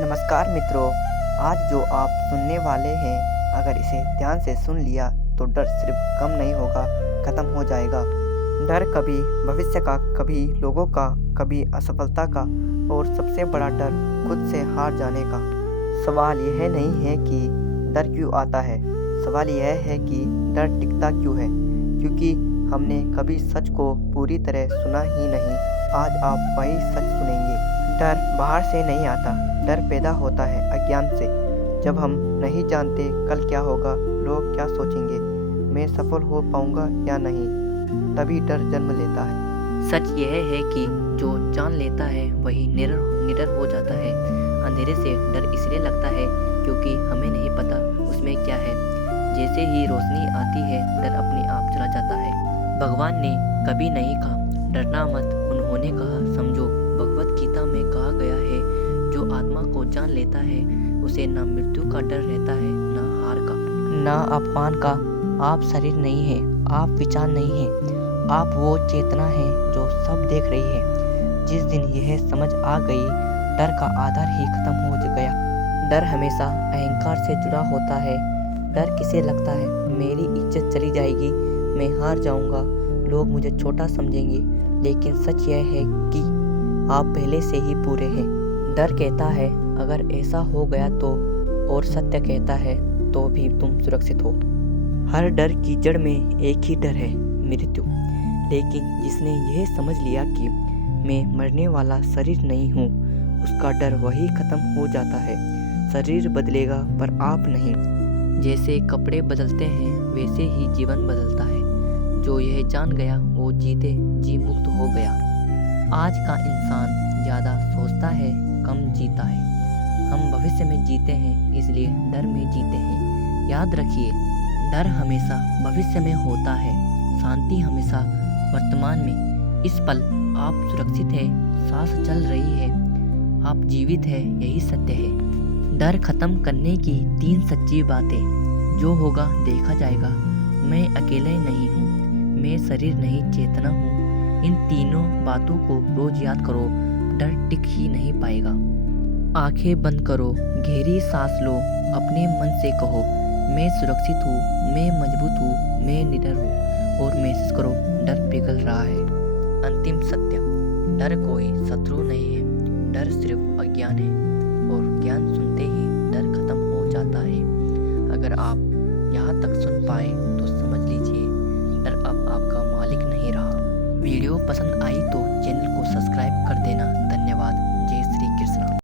नमस्कार मित्रों, आज जो आप सुनने वाले हैं, अगर इसे ध्यान से सुन लिया तो डर सिर्फ कम नहीं होगा, खत्म हो जाएगा। डर कभी भविष्य का, कभी लोगों का, कभी असफलता का और सबसे बड़ा डर खुद से हार जाने का। सवाल यह नहीं है कि डर क्यों आता है, सवाल यह है कि डर टिकता क्यों है, क्योंकि हमने कभी सच को पूरी तरह सुना ही नहीं। आज आप वही सच सुनेंगे। डर बाहर से नहीं आता, डर पैदा होता है अज्ञान से। जब हम नहीं जानते कल क्या होगा, लोग क्या सोचेंगे, मैं सफल हो पाऊंगा या नहीं, तभी डर जन्म लेता है। सच यह है कि जो जान लेता है वही निडर हो जाता है। अंधेरे से डर इसलिए लगता है क्योंकि हमें नहीं पता उसमें क्या है। जैसे ही रोशनी आती है डर अपने आप चला जाता है। भगवान ने कभी नहीं कहा डरना मत, उन्होंने कहा समझो। भगवत गीता में कहा गया है जो आत्मा को जान लेता है उसे ना मृत्यु का डर रहता है ना हार का, ना अपमान का। आप शरीर नहीं है, आप विचार नहीं है, आप वो चेतना है जो सब देख रही है। जिस दिन यह समझ आ गई, डर का आधार ही खत्म हो गया। डर हमेशा अहंकार से जुड़ा होता है। डर किसे लगता है मेरी इज्जत चली जाएगी, मैं हार जाऊंगा, लोग मुझे छोटा समझेंगे। लेकिन सच यह है कि आप पहले से ही पूरे हैं। डर कहता है अगर ऐसा हो गया तो, और सत्य कहता है तो भी तुम सुरक्षित हो। हर डर की जड़ में एक ही डर है, मृत्यु। लेकिन जिसने यह समझ लिया कि मैं मरने वाला शरीर नहीं हूँ, उसका डर वही खत्म हो जाता है। शरीर बदलेगा पर आप नहीं। जैसे कपड़े बदलते हैं वैसे ही जीवन बदलता है। जो यह जान गया वो जीते जी मुक्त हो गया। आज का इंसान ज़्यादा सोचता है, कम जीता है। हम भविष्य में जीते हैं इसलिए डर में जीते हैं। याद रखिए, डर हमेशा भविष्य में होता है, शांति हमेशा वर्तमान में। इस पल आप सुरक्षित हैं, सांस चल रही है, आप जीवित हैं, यही सत्य है। डर खत्म करने की 3 सच्ची बातें। जो होगा देखा जाएगा, मैं अकेले नहीं हूँ, मैं शरीर नहीं चेतना हूँ। इन तीनों बातों को रोज याद करो, डर टिक ही नहीं पाएगा। आंखें बंद करो, गहरी सांस लो, अपने मन से कहो मैं सुरक्षित हूँ, मैं मजबूत हूँ, मैं निडर हूँ, और महसूस करो डर पिघल रहा है। अंतिम सत्य, डर कोई शत्रु नहीं है, डर सिर्फ अज्ञान है, और ज्ञान सुनते ही डर खत्म हो जाता है। अगर आप यहाँ तक सुन पाए तो समझ लीजिए डर अब आपका मालिक नहीं रहा। वीडियो पसंद आई तो चैनल को सब्सक्राइब कर देना। धन्यवाद। जय श्री कृष्ण।